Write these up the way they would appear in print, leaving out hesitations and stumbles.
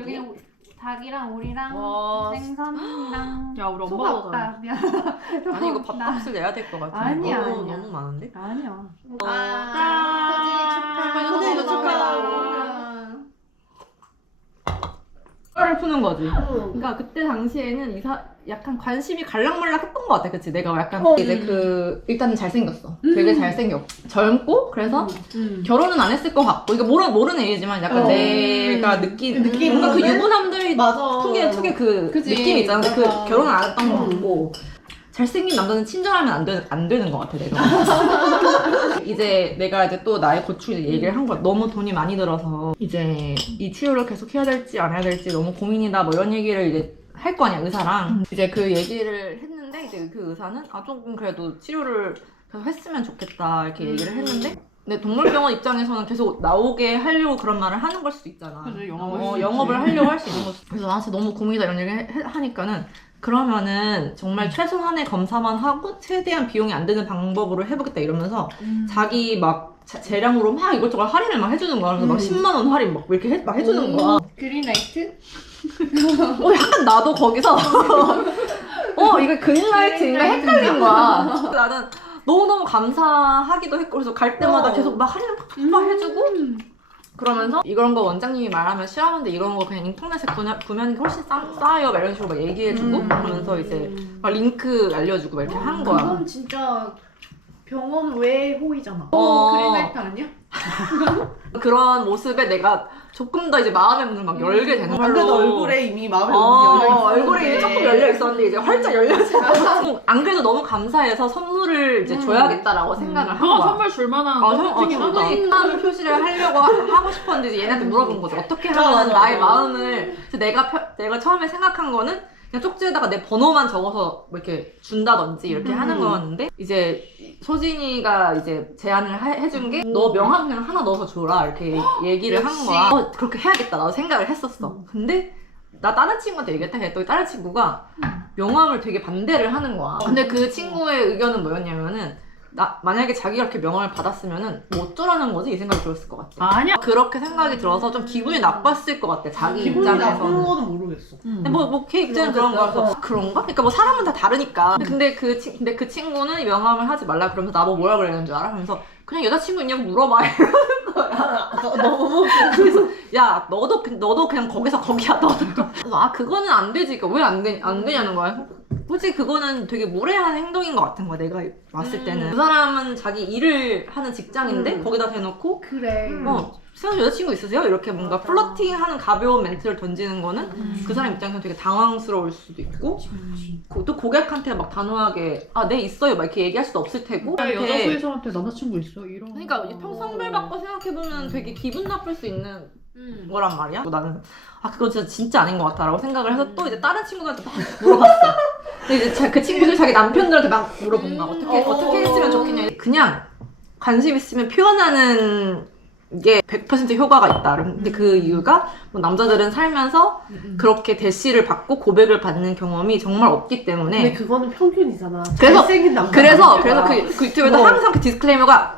여기 닭이랑 오리랑 와. 생선이랑 야 우리 소가 엄마보다 없다. 미안. 아니 이거 밥값을 내야 될 것 같아. 아니야, 너무, 아니야. 너무 많은데? 아니야. 소진이 축하. 를 푸는 거지. 그러니까 그때 당시에는 약간 관심이 갈락말락했던 것 같아. 그치? 내가 약간 이제 일단은 잘생겼어. 되게 잘생겼고 젊고 그래서 결혼은 안 했을 것 같고 이거 모르는 얘기지만 약간 내가 느낀 뭔가 그 유부남들이 특유의 그 느낌 있잖아. 근데 그 결혼은 안 했던 것 같고 잘생긴 남자는 친절하면 안 되는 것 같아, 내가. 이제 내가 이제 또 나의 고충 얘기를 한 거야. 너무 돈이 많이 들어서 이제 이 치료를 계속 해야 될지 안 해야 될지 너무 고민이다 뭐 이런 얘기를 이제 할 거 아니야, 의사랑. 이제 그 얘기를 했는데 이제 그 의사는 조금 그래도 치료를 계속 했으면 좋겠다 이렇게 얘기를 했는데 근데 동물병원 입장에서는 계속 나오게 하려고 그런 말을 하는 걸 수도 있잖아. 그치, 영업을 하려고 할 수 있는 거. 그래서 나한테 너무 고민이다 이런 얘기 하니까는 그러면은 정말 최소한의 검사만 하고 최대한 비용이 안 드는 방법으로 해보겠다 이러면서 자기 막 재량으로 막 이것저것 할인을 막 해주는 거야. 그래서 막 10만원 할인 막 이렇게 막 해주는 거야. 그린라이트? 약간 나도 거기서 이거 그린라이트인가 헷갈린 거야. 나는 너무너무 감사하기도 했고 그래서 갈 때마다 계속 막 할인을 막 해주고 그러면서 이런 거 원장님이 말하면 싫어하는데 이런 거 그냥 인터넷에 구매하는 게 훨씬 싸요 막 이런 식으로 막 얘기해주고 그러면서 이제 막 링크 알려주고 막 이렇게 한 거야. 그건 진짜 병원 외 호의잖아. 그린라이트 아니야? 그런 모습에 내가 조금 더 이제 마음의 문을 막 열게 되는 거야. 근데도 얼굴에 이미 마음의 문이 열려 있어. 얼굴이 이미 조금 열려 있었는데 이제 활짝 열려서 안 그래도 너무 감사해서 선물을 이제 줘야겠다라고 생각을 한 거야. 선물 줄 만한 충분히 표시를 하려고 하고 싶었는데 이제 얘네한테 물어본 거지. 어떻게 하면 나의 마음을 내가 처음에 생각한 거는 그냥 쪽지에다가 내 번호만 적어서 뭐 이렇게 준다든지 이렇게 하는 거였는데 이제 소진이가 이제 제안을 해준 게 너 명함 그냥 하나 넣어서 줘라 이렇게 얘기를 한 거야. 그렇게 해야겠다 나도 생각을 했었어. 근데 나 다른 친구한테 얘기했다 했더니 다른 친구가 명함을 되게 반대를 하는 거야. 근데 그 친구의 의견은 뭐였냐면은 만약에 자기가 이렇게 명함을 받았으면은 뭐 어쩌라는 거지? 이 생각이 들었을 것 같아. 아니야. 그렇게 생각이 들어서 좀 기분이 나빴을 것 같아. 자기 기분이 입장에서는. 나쁜 거는 모르겠어. 근데 걔 입장은 그런 거라서 그런가? 그러니까 뭐 사람은 다 다르니까. 근데 그 친구는 명함을 하지 말라 그러면서 나보고 뭐라 그러는 줄 알아? 그러면서 그냥 여자친구 있냐고 물어봐 이러는 거야. 너무 그래서 야 너도 그냥 거기야 너도. 그래서 그거는 안 되지. 그러니까 왜 안 되냐는 거야. 솔직히 그거는 되게 무례한 행동인 것 같은 거야 내가 봤을 때는. 그 사람은 자기 일을 하는 직장인데 거기다 대놓고 그래. 세상 여자친구 있으세요? 이렇게 뭔가 플러팅하는 가벼운 멘트를 던지는 거는 그 사람 입장에서 되게 당황스러울 수도 있고 또 고객한테 막 단호하게 네 있어요 막 이렇게 얘기할 수도 없을 테고. 여자 수의사한테 남자친구 있어? 이런. 그러니까 성별 받고 생각해보면 되게 기분 나쁠 수 있는 거란 말이야. 나는 그거 진짜 아닌 것 같아 라고 생각을 해서 또 이제 다른 친구들한테 막 물어봤어. 근데 이제 그 친구들 자기 남편들한테 막 물어본 거야. 어떻게 했으면 좋겠냐. 그냥 관심 있으면 표현하는 게 100% 효과가 있다. 근데 그 이유가 뭐 남자들은 살면서 그렇게 대시를 받고 고백을 받는 경험이 정말 없기 때문에. 근데 그거는 평균이잖아. 그래서 잘생긴 남자. 그래서 그 유튜브에도 항상 그 디스클레이머가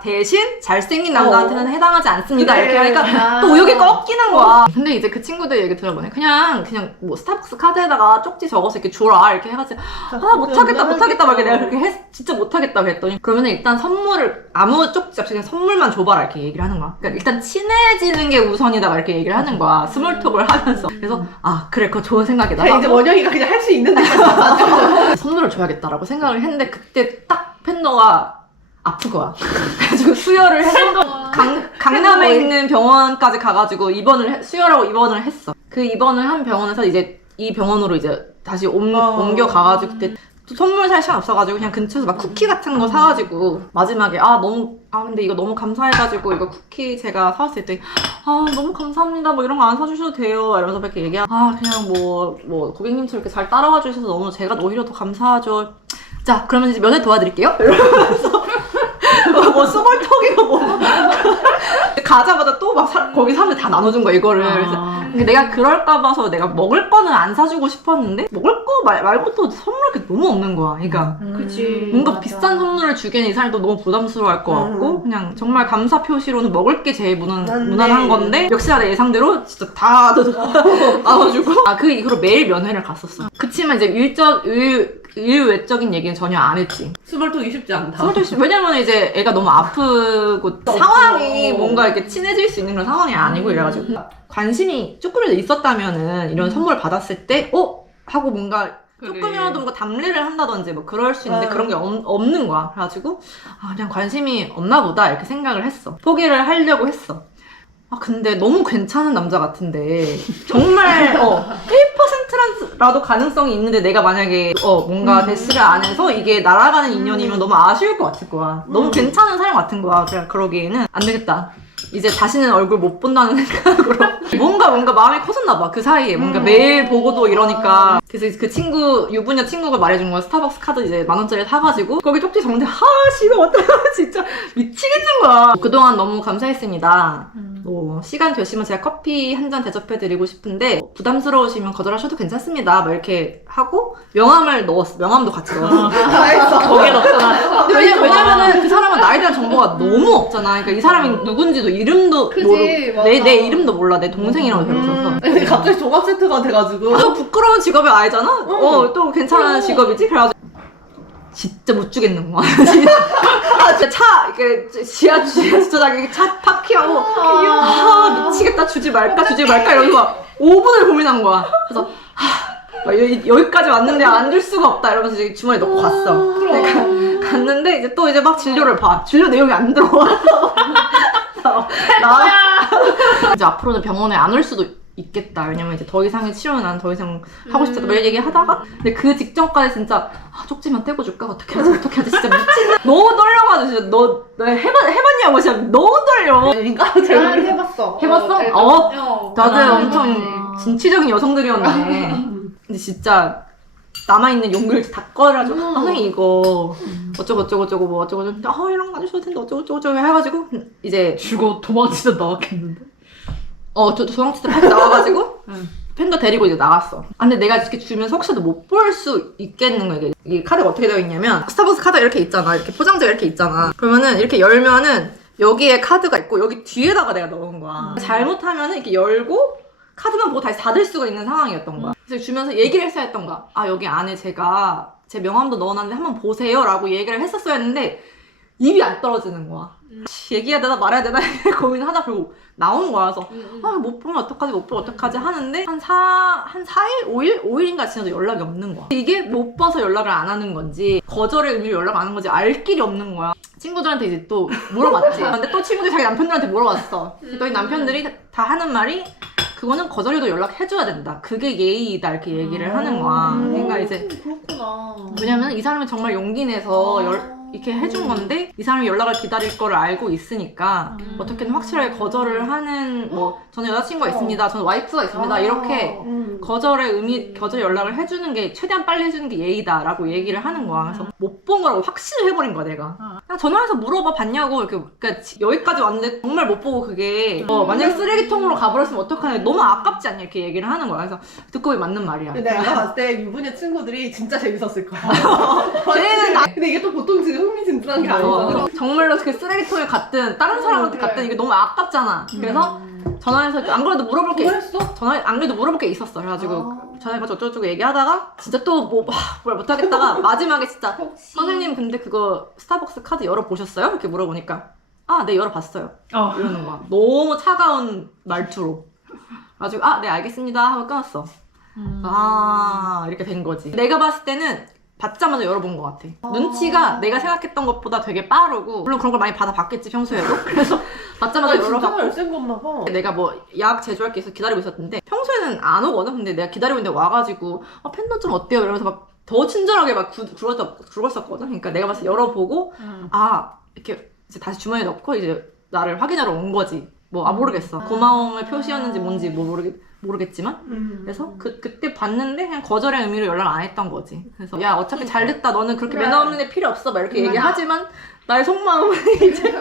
대신 잘생긴 남자한테는 해당하지 않습니다. 이렇게 하니까 또 의욕이 꺾이는 거야. 근데 이제 그 친구들 얘기 들어보니 그냥 뭐 스타벅스 카드에다가 쪽지 적어서 이렇게 줘라 이렇게 해가지고 못하겠다 막 이렇게 내가 그렇게 진짜 못하겠다 그랬더니 그러면 일단 선물을 아무 쪽지 없이 그냥 선물만 줘봐라 이렇게 얘기를 하는 거야. 그러니까 일단 친해지는 게 우선이다 막 이렇게 얘기를 하는 거야. 스몰톡을 하면서. 그래서 그래 그거 좋은 생각이다. 이제 원영이가 그냥 할 수 있는 선물을 줘야겠다라고 생각을 했는데 그때 딱 팬더가 아픈 거야. 그래가지고 수혈을 해서 강남에 있는 병원까지 가가지고 수혈하고 입원을 했어. 그 입원을 한 병원에서 이제 이 병원으로 이제 다시 옮겨가가지고 그때 선물 살 시간 없어가지고 그냥 근처에서 막 쿠키 같은 거 사가지고 마지막에 근데 이거 너무 감사해가지고 이거 쿠키 제가 사왔을 때 너무 감사합니다 뭐 이런 거 안 사주셔도 돼요 이러면서 이렇게 그냥 뭐 고객님처럼 이렇게 잘 따라와 주셔서 너무 제가 오히려 더 감사하죠. 자 그러면 이제 면회 도와드릴게요 이러면서 뭐 스몰톡이고 뭐 가자마자 또 막 거기 사람들 다 나눠준 거야 이거를. 그래서 근데 내가 그럴까 봐서 내가 먹을 거는 안 사주고 싶었는데 먹을 거 말고 또 선물할 게 너무 없는 거야. 그러니까 그치. 뭔가 맞아. 비싼 선물을 주기엔 이 사람이 또 너무 부담스러워할 것 같고 그냥 정말 감사 표시로는 먹을 게 제일 무난한 건데 역시나 내 예상대로 진짜 다 나눠주고 그 이후로 매일 면회를 갔었어. 그치만 이제 일 외적인 얘기는 전혀 안 했지. 스몰톡이 쉽지 않다. 왜냐면 이제 애가 너무 아프고 상황이 뭔가 이렇게 친해질 수 있는 그런 상황이 아니고 이래가지고 관심이 조금이라도 있었다면은 이런 선물 받았을 때 하고 뭔가 조금이라도 뭔가 담례를 한다든지 뭐 그럴 수 있는데 그런 게 없는 거야. 그래가지고 그냥 관심이 없나 보다 이렇게 생각을 했어. 포기를 하려고 했어. 근데 너무 괜찮은 남자 같은데 정말 1%라도 가능성이 있는데 내가 만약에 뭔가 대시를 안 해서 이게 날아가는 인연이면 너무 아쉬울 것 같을 거야. 너무 괜찮은 사람 같은 거야. 그냥 그러기에는 안 되겠다. 이제 다시는 얼굴 못 본다는 생각으로 뭔가 마음이 커졌나 봐. 그 사이에 뭔가 매일 보고도 이러니까. 그래서 그 유부녀 친구가 말해준 거야. 스타벅스 카드 이제 10,000원짜리 사가지고 거기 쪽지 적는데 씨발 어떡해 진짜 미치겠는 거야. 그동안 너무 감사했습니다. 시간 되시면 제가 커피 한 잔 대접해드리고 싶은데 부담스러우시면 거절하셔도 괜찮습니다. 막 이렇게 하고 명함을 넣었어. 명함도 같이 넣었어. 거기에 넣었잖아. 왜냐면은 그 사람은 나에 대한 정보가 너무 없잖아. 그러니까 이 사람이 누군지도 이름도 모르고 내 이름도 몰라. 내 동생이라고 들었어서. 근데 갑자기 종합 세트가 돼가지고. 또 부끄러운 직업이 아니잖아? 또 괜찮은 직업이지? 그래가지고 진짜 못 주겠는 거야. 진짜 이렇게 주차장에 차 파킹하고 미치겠다 주지 말까 이러면서 막 5분을 고민한 거야. 그래서 여기까지 왔는데 안 줄 수가 없다 이러면서 이제 주머니에 넣고 갔어. 내가 갔는데 이제 막 진료를 봐. 진료 내용이 안 들어와. 이제 앞으로는 병원에 안 올 수도 있겠다. 왜냐면 이제 더 이상의 치료는 난 더 이상 하고 싶지 않다. 이런 얘기 하다가 근데 그 직전까지 진짜 쪽지만 떼고줄까? 어떻게 하지? 진짜 미친다. 너무 떨려가지고 진짜 너 해봤냐고 진짜 너무 떨려. 난 해봤어. 해봤어? 다들 엄청 진취적인 여성들이었네. 근데 진짜 남아있는 용기를 다 꺼내가지고 선생님 이거 어쩌고 뭐 어쩌고 이런 거 안 주셔도 된다 어쩌고 해가지고 이제 주고 도망치다 나왔겠는데? 도망치다 팍 나와가지고 팬더 데리고 이제 나갔어. 근데 내가 이렇게 주면서 혹시라도 못 볼 수 있겠는 거야. 이게 카드가 어떻게 되어 있냐면 스타벅스 카드가 이렇게 있잖아. 이렇게 포장지가 이렇게 있잖아. 그러면은 이렇게 열면은 여기에 카드가 있고 여기 뒤에다가 내가 넣은 거야. 잘못하면은 이렇게 열고 카드만 보고 다시 닫을 수가 있는 상황이었던 거야. 그래서 주면서 얘기를 했어야 했던 거야. 여기 안에 제가 제 명함도 넣어놨는데 한번 보세요 라고 얘기를 했었어야 했는데 입이 안 떨어지는 거야. 얘기해야 되나 말해야 되나 고민하다 결국 나온 거야. 그래서 못 보면 어떡하지 하는데 한 4일? 5일인가 지나도 연락이 없는 거야. 이게 못 봐서 연락을 안 하는 건지 거절의 의미로 연락 안 하는 건지 알 길이 없는 거야. 친구들한테 이제 또 물어봤지. 근데 또 친구들이 자기 남편들한테 물어봤어. 또 이 남편들이 다 하는 말이 그거는 거절해도 연락해줘야 된다. 그게 예의이다. 이렇게 얘기를 하는 거야. 그러니까 이제 그렇구나. 왜냐면 이 사람이 정말 용기 내서 이렇게 해준 건데 이 사람이 연락을 기다릴 거를 알고 있으니까 어떻게든 확실하게 거절을 하는 저는 여자친구가 있습니다. 저는 와이프가 있습니다. 이렇게 거절 연락을 해주는 게 최대한 빨리 해주는 게 예의다라고 얘기를 하는 거야. 그래서 못 본 거라고 확신을 해버린 거야 내가. 그냥 전화해서 물어봐 봤냐고 이렇게 그러니까 여기까지 왔는데 정말 못 보고 그게 만약에 쓰레기통으로 가버렸으면 어떡하냐 너무 아깝지 않냐 이렇게 얘기를 하는 거야. 그래서 듣고 보니 맞는 말이야. 근데 내가 봤을 때 유부녀 친구들이 진짜 재밌었을 거야. 걔네는 근데 이게 또 보통 지금 흥미진진한 게 아니잖아. 정말로 그 쓰레기통에 갔든 다른 사람한테 갔든 이게 너무 아깝잖아. 그래서 전화해서 안 그래도 물어볼 게 안 그래도 물어볼 게 있었어. 그래가지고 전화해서 어쩌고저쩌고 얘기하다가 진짜 또 뭘 못하겠다가 마지막에 진짜 선생님 근데 그거 스타벅스 카드 열어보셨어요? 이렇게 물어보니까 네 열어봤어요. 이러는 거야. 너무 차가운 말투로. 그래가지고 네 알겠습니다 하고 끊었어. 이렇게 된 거지. 내가 봤을 때는 받자마자 열어본 것 같아. 눈치가 내가 생각했던 것보다 되게 빠르고 물론 그런 걸 많이 받아봤겠지 평소에도. 그래서 받자마자 열어봤고 열쇠인 건가 봐. 내가 약 제조할 게 있어서 기다리고 있었는데 평소에는 안 오거든. 근데 내가 기다리고 있는데 와가지고 팬더 좀 어때요? 이러면서 막 더 친절하게 막 굴었었거든. 그러니까 내가 봤을 때 열어보고 이렇게 이제 다시 주머니에 넣고 이제 나를 확인하러 온 거지. 모르겠어. 고마움의 표시였는지 뭔지 모르겠지만 그래서 그때 봤는데 그냥 거절의 의미로 연락을 안 했던 거지. 그래서 야 어차피 잘 됐다. 너는 그렇게 매너 없는 애 필요 없어. 막 이렇게 얘기하지만 나의 속마음은 이제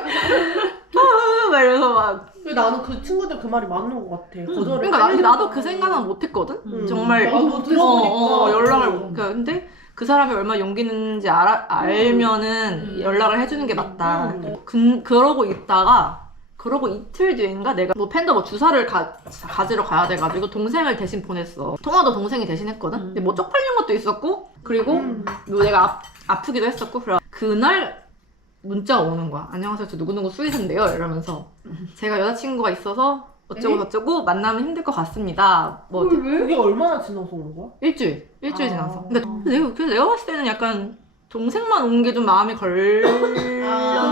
막 이러면서 막 근데 나는 그 친구들 그 말이 맞는 것 같아. 거절을. 그러니까 나도 그 생각은 못했거든. 정말 나도 들어보니까 연락을 근데 그 사람이 얼마나 용기 있는지 알면은 연락을 해주는 게 맞다. 그러고 있다가 그러고 이틀 뒤인가 내가 뭐 팬더 뭐 주사를 가지러 가야 돼가지고 동생을 대신 보냈어. 통화도 동생이 대신 했거든. 근데 뭐 쪽팔린 것도 있었고 그리고 뭐 내가 아프기도 했었고 그래 그날 문자가 오는 거야. 안녕하세요, 저 누구누구 수의사인데요 이러면서 제가 여자친구가 있어서 어쩌고 저쩌고 만나면 힘들 것 같습니다. 뭐 그게 얼마나 지나서 온 거야? 일주일 지나서. 근데 내가 봤을 때는 약간 동생만 온 게 좀 마음이 걸렸나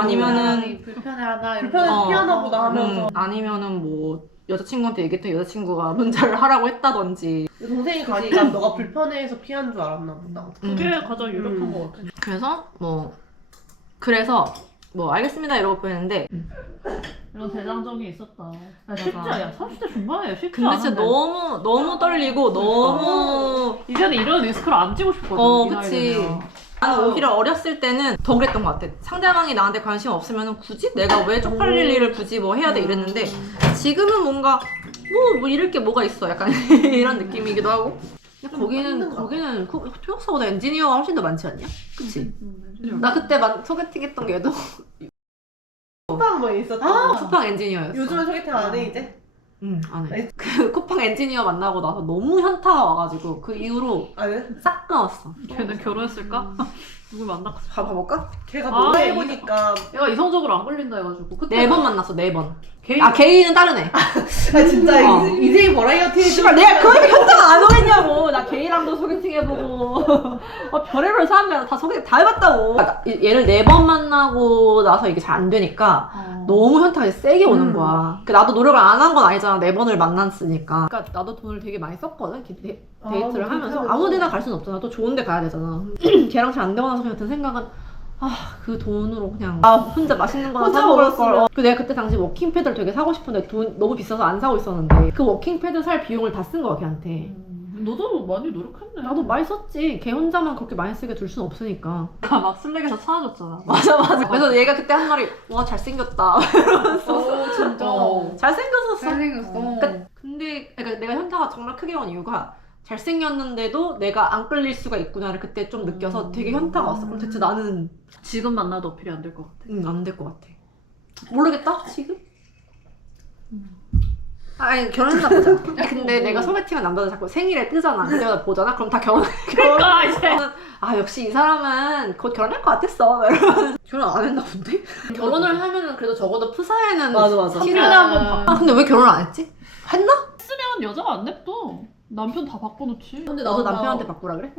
아니면은 불편해하다 이런 불편해서 거. 피하나 보다 하면서. 아니면은 뭐 여자친구한테 얘기했더니 여자친구가 문자를 하라고 했다든지. 동생이 가니까 너가 불편해해서 피한 줄 알았나 보다. 그게 가장 유력한 것 같아. 그래서 뭐 알겠습니다 이러고 보냈는데 이런 대장정이 있었다. 쉽지 않아. 30대 중반이야. 쉽지 근데 않은데. 진짜 너무 떨리고 너무 이제는 이런 리스크를 안 지고 싶거든. 이 그치. 나이대면. 나는 오히려 어렸을 때는 더 그랬던 것 같아. 상대방이 나한테 관심 없으면 굳이 내가 왜 쪽팔릴 일을 굳이 뭐 해야 돼 이랬는데 지금은 뭔가 뭐 잃을 게 뭐가 있어 약간 이런 느낌이기도 하고. 거기는 통역사보다 엔지니어가 훨씬 더 많지 않냐? 그치? 나 그때 소개팅 했던 게 얘도 쿠팡 뭐 있었다. 쿠팡 엔지니어였어. 요즘은 소개팅 안 해 이제? 응, 안 해. 그 쿠팡 엔지니어 만나고 나서 너무 현타가 와가지고 그 이후로 안 해? 싹 끊었어. 걔는 결혼했을까? 누굴 만났어? 봐볼까? 걔가 아, 노래 해보니까 얘가 이성적으로 안 걸린다 해가지고. 그때 4번 만났어, 4번. 개인 게이는 다른 애. 진짜 이제 버라이어티 해주면 내가 그렇게 현타가 안 오겠냐고. 나 게이랑도 소개팅 해보고. 별의별 사람들 다 소개팅 다 해봤다고. 얘를 4번 만나고 나서 이게 잘 안 되니까 너무 현타가 세게 오는 거야. 나도 노력을 안 한 건 아니잖아. 4번을 만났으니까. 그러니까 나도 돈을 되게 많이 썼거든. 데이트를 하면서. 아무 데나 갈 수는 없잖아. 또 좋은 데 가야 되잖아. 걔랑 잘 안 되고 나서 그냥 든 생각은 그 돈으로 그냥 혼자 맛있는 거나 사 먹을 걸. 내가 그때 당시 워킹 패드를 되게 사고 싶은데 돈 너무 비싸서 안 사고 있었는데 그 워킹 패드 살 비용을 다 쓴 거야 걔한테. 너도 많이 노력했네. 나도 많이 썼지. 걔 혼자만 그렇게 많이 쓰게 둘 수는 없으니까. 막 슬랙에서 찾아줬잖아. 맞아. 그래서 얘가 그때 한 말이 와 잘생겼다. 진짜. 잘생겼었어. 잘생겼어. 근데 그러니까 내가 현타가 정말 크게 온 이유가 잘생겼는데도 내가 안 끌릴 수가 있구나를 그때 좀 느껴서 되게 현타가 왔어. 그럼 대체 나는 지금 만나도 어필이 안 될 것 같아. 안 될 것 같아. 모르겠다 지금? 아니 결혼했나 보자. 근데 내가 소개팅한 남자들 자꾸 생일에 뜨잖아. 그때마다 보잖아. 그럼 다 그러니까 이제 역시 이 사람은 곧 결혼할 것 같았어. 이러면 결혼 안 했나 본데? 결혼을 하면은 그래도 적어도 푸사에는 맞아. 티를 한번 근데 왜 결혼을 안 했지? 했나? 쓰면 여자가 안 냅둬. 남편 다 바꿔놓지. 근데 너도 남편한테 바꾸라 그래?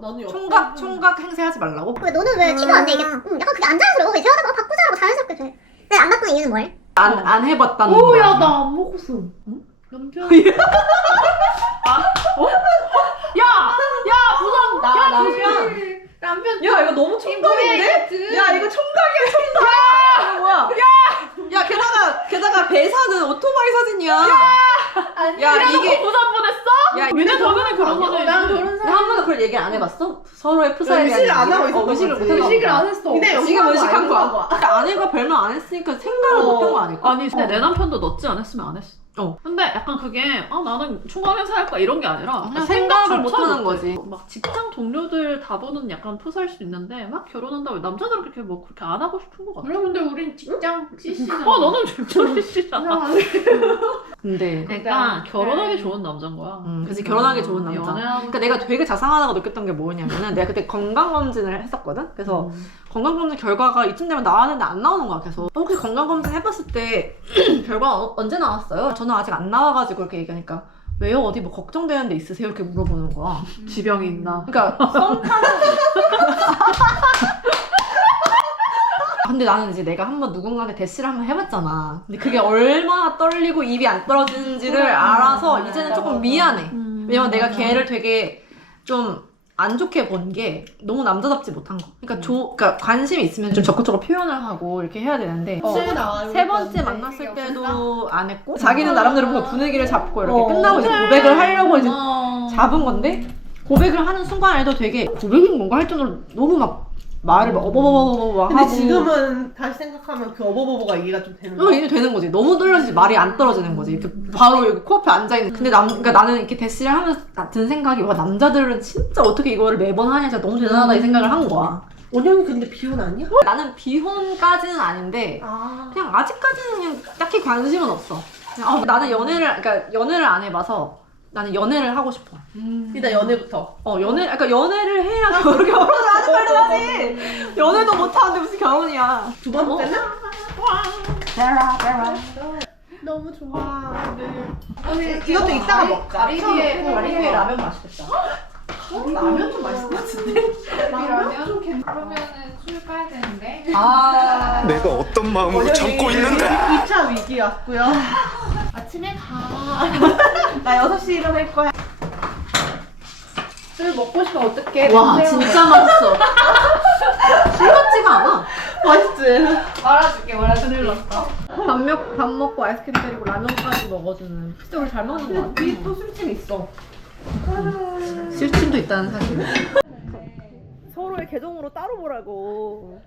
나는 총각 행세하지 말라고? 왜 너는 왜 티가 안 내? 이게 약간 그게 안 자연스러워. 이제 하다가 바꾸자라고 자연스럽게 돼. 근데 안 바꾸는 이유는 뭐예요? 안 해봤다는 거야. 오야 나 안 먹었어. 남편. 남편. 야 이거 너무 총각인데? 야 이거 총각이야 총각. 뭐야? 야 게다가 배사는 오토바이 사진이야. 야 이게 부산 보냈어? 야 왜냐 당연히 그런 거지. 난 그런 사람. 한 번도 그걸 얘기 안 해봤어? 서로의 푸사에 대한 의식을 안 얘기를? 하고 있었던 의식을 거지. 못 해봤어. 의식을 안 했어. 근데 지금 의식한 거야. 거야. 근데 아내가 별말 안 했으니까 생각을 못한 거 아닐까? 아니 근데 내 남편도 넣지 않았으면 안 했어. 근데 약간 그게 나는 총각 행사 할까 이런 게 아니라 그냥 생각을 못 생각조차 하는 거지. 막 직장 동료들 다 보는 약간 푸사일 수 있는데 막 결혼한다고 남자들은 그렇게 뭐 그렇게 안 하고 싶은 것 같아. 여러분들 우린 직장 CC잖아. 너는 직장 CC잖아. 근데 그러니까 결혼하기 좋은 남자인 거야. 그치 결혼하기 좋은 남자. 연애하고 그러니까 내가 되게 자상하다고 느꼈던 게 뭐냐면은 내가 그때 건강검진을 했었거든? 그래서 건강검진 결과가 이쯤 되면 나와야 되는데 안 나오는 거야 계속. 혹시 건강검진 해봤을 때 결과 언제 나왔어요? 저는 아직 안 나와가지고 이렇게 얘기하니까 왜요? 어디 뭐 걱정되는 데 있으세요? 이렇게 물어보는 거야. 지병이 있나? 그러니까 썸타는 근데 나는 이제 내가 한번 누군가한테 대시를 한번 해봤잖아. 근데 그게 얼마나 떨리고 입이 안 떨어지는지를 알아서 이제는 조금 미안해. 왜냐면 내가 걔를 되게 좀 안 좋게 본 게 너무 남자답지 못한 거. 그러니까 관심이 있으면 좀 적극적으로 표현을 하고 이렇게 해야 되는데 세 번째 만났을 때도 안 했고 자기는 나름대로 뭔가 분위기를 잡고 이렇게 끝나고 이제 고백을 하려고 이제 잡은 건데 고백을 하는 순간에도 되게 고백인 건가 할 정도로 너무 막 말을 막 어버버버버버 하고. 근데 지금은 다시 생각하면 그 어버버버가 이해가 좀 되는 거야. 이제 되는 거지. 너무 떨려지지 말이 안 떨어지는 거지. 이렇게 바로 여기 코앞에 앉아있는. 근데 그러니까 나는 이렇게 대시를 하면서 든 생각이, 와, 남자들은 진짜 어떻게 이거를 매번 하냐, 진짜 너무 대단하다 이 생각을 한 거야. 원영이 근데 비혼 아니야? 나는 비혼까지는 아닌데, 아. 그냥 아직까지는 그냥 딱히 관심은 없어. 그냥, 나는 그러니까 연애를 안 해봐서 나는 연애를 하고 싶어. 일단 연애부터. 그러니까 연애를 해야 결혼을 하는 말도 하지. 연애도 못하는데 무슨 결혼이야. 두 번째는? 베라. 너무 좋아. 네. 이것도 이따가 먹자. 다리 위에 라면 맛있겠다. 라면 좀 맛있을 것 같은데? 라면? 그러면은 술 까야 되는데. 아. 내가 어떤 마음으로 참고 있는데 2차 위기 왔고요. 아침에 가. 나 6시 일어날 거야. 술 먹고 싶으면 어떡해. 와, 냄새 진짜 맛있어. 술 같지가 않아. 맛있지? 말아줄게. 큰일 났다. 밥 먹고 아이스크림 때리고 라면까지 먹어주는. 진짜 우리 잘 먹는 거 같아. 우리 또 술집 있어. 술집도 있다는 사실. 서로의 계정으로 따로 보라고.